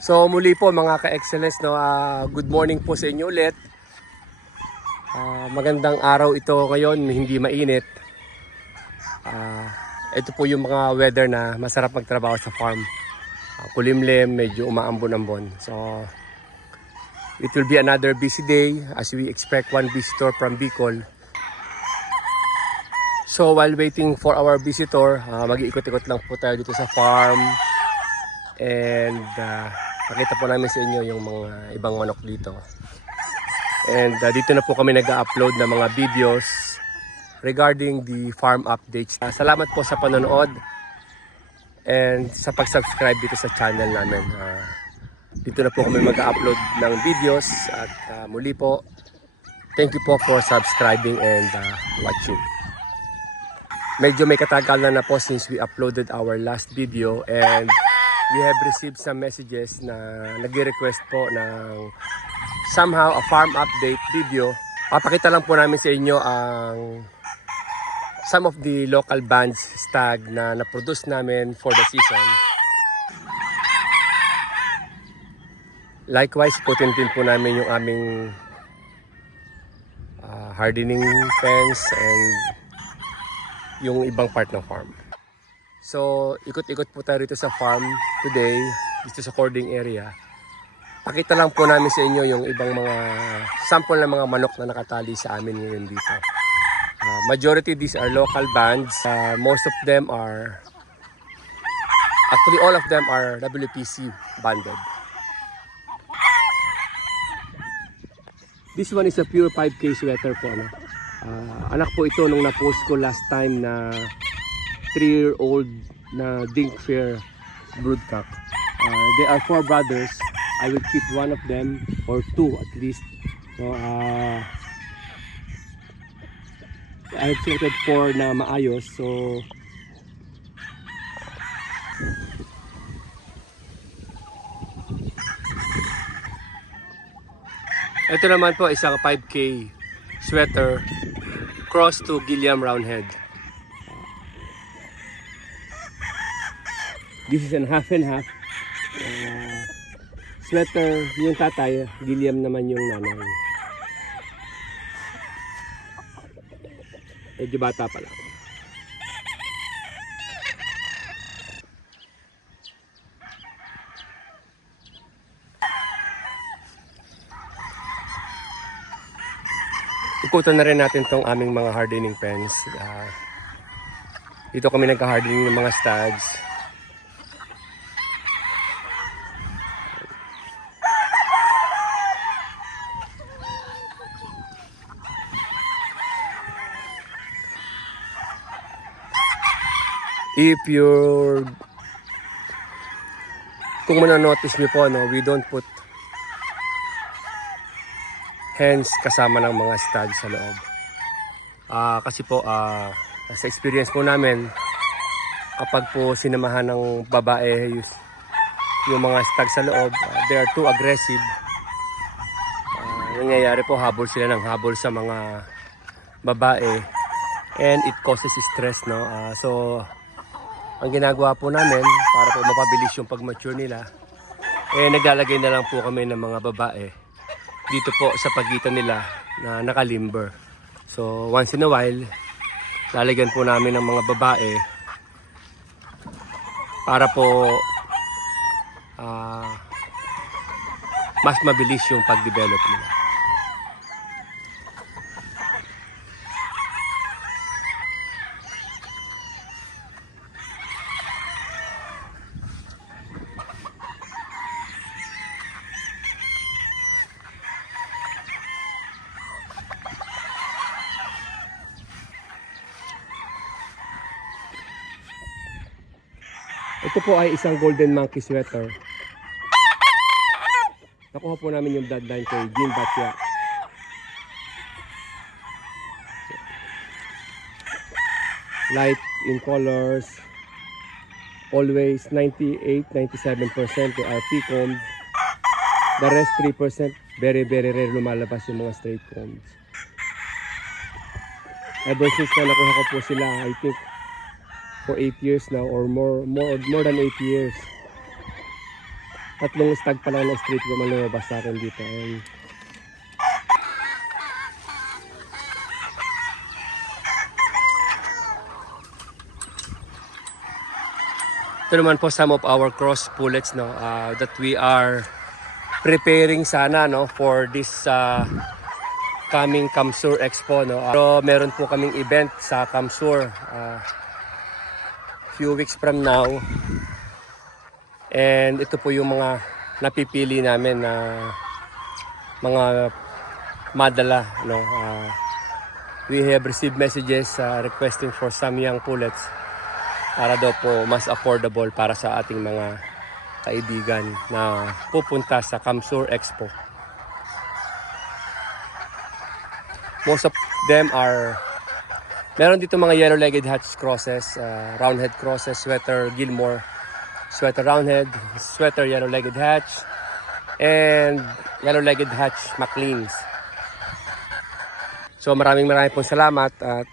So muli po mga ka-excellence, no, good morning po sa inyo ulit. Magandang araw ito ngayon, hindi mainit. Ito po yung mga weather na masarap magtrabaho sa farm. Kulimlim, medyo umaambon-ambon. So it will be another busy day as we expect one visitor from Bicol. So while waiting for our visitor, mag-iikot-ikot lang po tayo dito sa farm. And pakita po namin sa inyo yung mga ibang manok dito. And dito na po kami nag-upload ng mga videos regarding the farm updates. Salamat po sa panonood and sa pag-subscribe dito sa channel namin. Dito na po kami mag-upload ng videos at muli po, thank you po for subscribing and watching. Medyo may katagalan na po since we uploaded our last video and we have received some messages na nag-request po ng somehow a farm update video. Papakita lang po namin sa inyo ang some of the local bands stag na na-produce namin for the season. Likewise, putin din po namin yung aming hardening fence and yung ibang part ng farm. So, ikot-ikot po tayo rito sa farm today, dito sa cording area. Pakita lang po namin sa inyo yung ibang mga sample ng mga manok na nakatali sa amin ngayon dito. Majority these are local bands. Most of them are, actually all of them are WPC banded. This one is a pure 5K sweater po. Anak po ito nung na-post ko last time na 3-year-old na Dinkfair broodcock. They are 4 brothers. I will keep one of them or 2 at least. So I have selected 4 na maayos. So ito naman po isang 5K sweater cross to Gilliam Roundhead. This is an half and half. Sweater yung tatay, Gilliam naman yung nanay. Medyo bata pa lang. Ikutan na rin natin tong aming mga hardening pens. Dito kami nagka-hardening ng mga stags. If you're, kung manonotice nyo po, no, we don't put hens kasama ng mga stag sa loob. Kasi po, sa experience po namin, kapag po sinamahan ng babae yung mga stag sa loob, they are too aggressive. Nangyayari po, habol sila ng habol sa mga babae and it causes stress, no? So ang ginagawa po namin para po mapabilis yung pag-mature nila, naglalagay na lang po kami ng mga babae dito po sa pagitan nila na nakalimber. So once in a while, lalagyan po namin ng mga babae para po mas mabilis yung pag-develop nila. Ito po ay isang golden monkey sweater. Nakuha po namin yung bloodline kay Jean Batya. Light in colors. Always 98-97% they are P-combed. The rest 3% very rare lumalabas yung mga straight combs. Ever since na nakuha ko po sila, I think for 8 years now or more than 8 years. tatlong stag pa lang ng street ko malumabas sa akin dito. And ito naman po some of our cross pullets, no, that we are preparing sana, no, for this coming Kamsur Expo, no. Pero meron po kaming event sa Kamsur few weeks from now. And ito po yung mga napipili namin na mga madala, no. We have received messages requesting for some young pullets para daw po mas affordable para sa ating mga kaibigan na pupunta sa Kamsur Expo. Most of them are, meron dito mga yellow-legged hatch crosses, roundhead crosses, sweater Gilmore, sweater roundhead, sweater yellow-legged hatch, and yellow-legged hatch McLeans. So maraming pong salamat at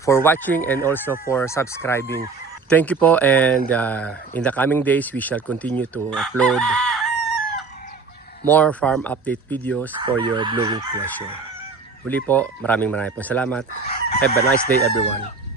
for watching and also for subscribing. Thank you po, and in the coming days we shall continue to upload more farm update videos for your viewing pleasure. Muli po, maraming pong salamat. Have a nice day everyone.